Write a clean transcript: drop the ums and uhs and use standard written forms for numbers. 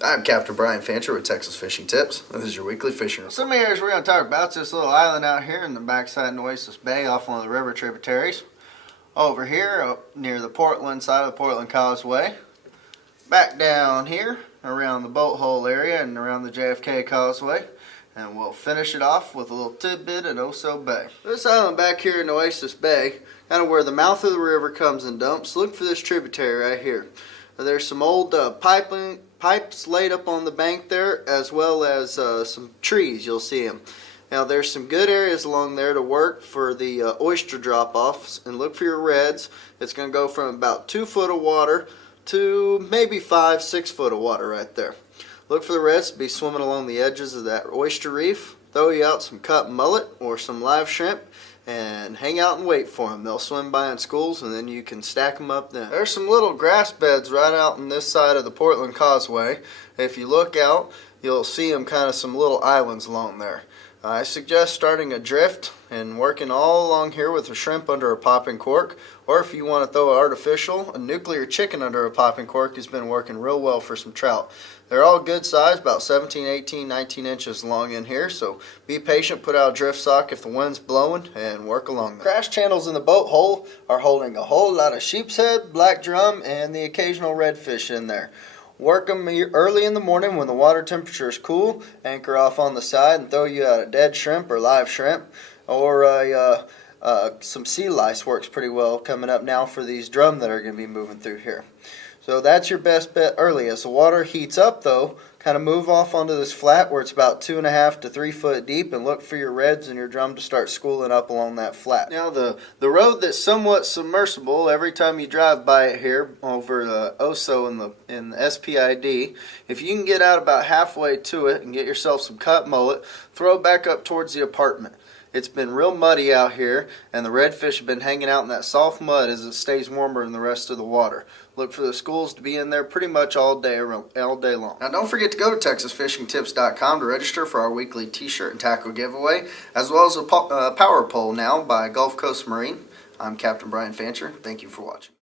I'm Captain Brian Fancher with Texas Fishing Tips. This is your weekly fishing report. Some areas we're going to talk about is this little island out here in the backside of Oasis Bay off one of the river tributaries. Over here, up near the Portland side of the Portland Causeway. Back down here, around the boat hole area and around the JFK Causeway. And we'll finish it off with a little tidbit at Oso Bay. This island back here in Oasis Bay, kind of where the mouth of the river comes and dumps, look for this tributary right here. There's some old pipes laid up on the bank there, as well as some trees. You'll see them. Now there's some good areas along there to work for the oyster drop-offs, and look for your reds. It's going to go from about 2 foot of water to maybe 5-6 foot of water right there. Look for the reds to be swimming along the edges of that oyster reef. Throw you out some cut mullet or some live shrimp and hang out and wait for them. They'll swim by in schools and then you can stack them up then. There's some little grass beds right out on this side of the Portland Causeway. If you look out, you'll see them kind of some little islands along there. I suggest starting a drift and working all along here with a shrimp under a popping cork, or if you want to throw an artificial, a nuclear chicken under a popping cork has been working real well for some trout. They're all good size, about 17, 18, 19 inches long in here, so be patient, put out a drift sock if the wind's blowing, and work along there. Crash channels in the boat hole are holding a whole lot of sheepshead, black drum, and the occasional redfish in there. Work them early in the morning when the water temperature is cool, anchor off on the side and throw you out a dead shrimp or live shrimp, or some sea lice works pretty well coming up now for these drum that are going to be moving through here. So that's your best bet early. As the water heats up though, kind of move off onto this flat where it's about 2.5 to 3 foot deep and look for your reds and your drum to start schooling up along that flat. Now the road that's somewhat submersible, every time you drive by it here over the Oso in the SPID, if you can get out about halfway to it and get yourself some cut mullet, throw it back up towards the apartment. It's been real muddy out here, and the redfish have been hanging out in that soft mud as it stays warmer than the rest of the water. Look for the schools to be in there pretty much all day long. Now don't forget to go to TexasFishingTips.com to register for our weekly t-shirt and tackle giveaway, as well as a power pole now by Gulf Coast Marine. I'm Captain Brian Fancher. Thank you for watching.